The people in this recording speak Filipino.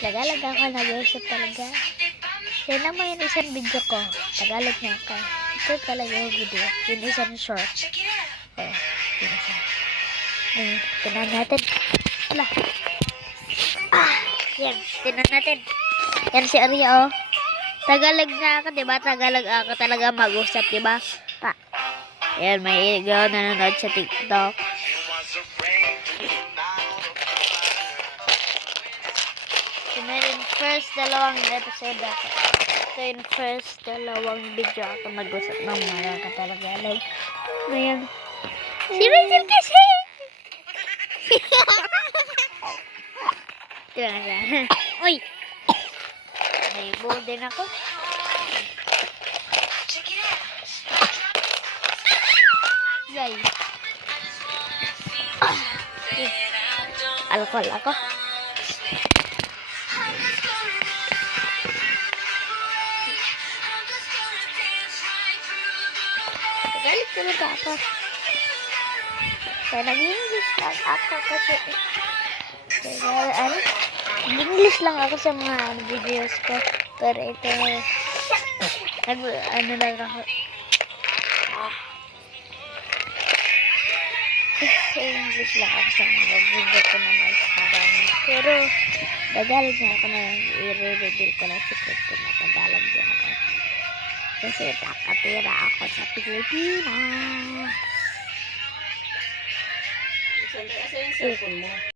Tagalog ako nag-iisip talaga. Yan naman yung isang video ko. Tagalog niya ako. Ito talaga yung video. Yung isang short. Oh, yun isa. Tinan natin. Wala. Yan, tinan natin. Yan si Arya, oh. Tagalog na ako, diba? Tagalog ako talaga mag-usap, diba? Yan, may ikaw nanonood sa TikTok. Yung first dalawang episode ako. Ito yung first dalawang video ako mag-usap ng mga katalagalog. Ngayon, si Rachel kasi! Ito na. Uy! May bull din ako. Yay! Alcohol ako. Galit talaga ako. Kaya nag-English lang ako kasi English lang ako sa mga videos ko. Pero ito ano lang ako. English lang ako sa mga video ko na mas marami. Pero Tagalog na ako na i-reveal ko na secret ko na Tagalog din ako. Kasi nakatira ako sa Pilipinas. Asa yung cellphone mo?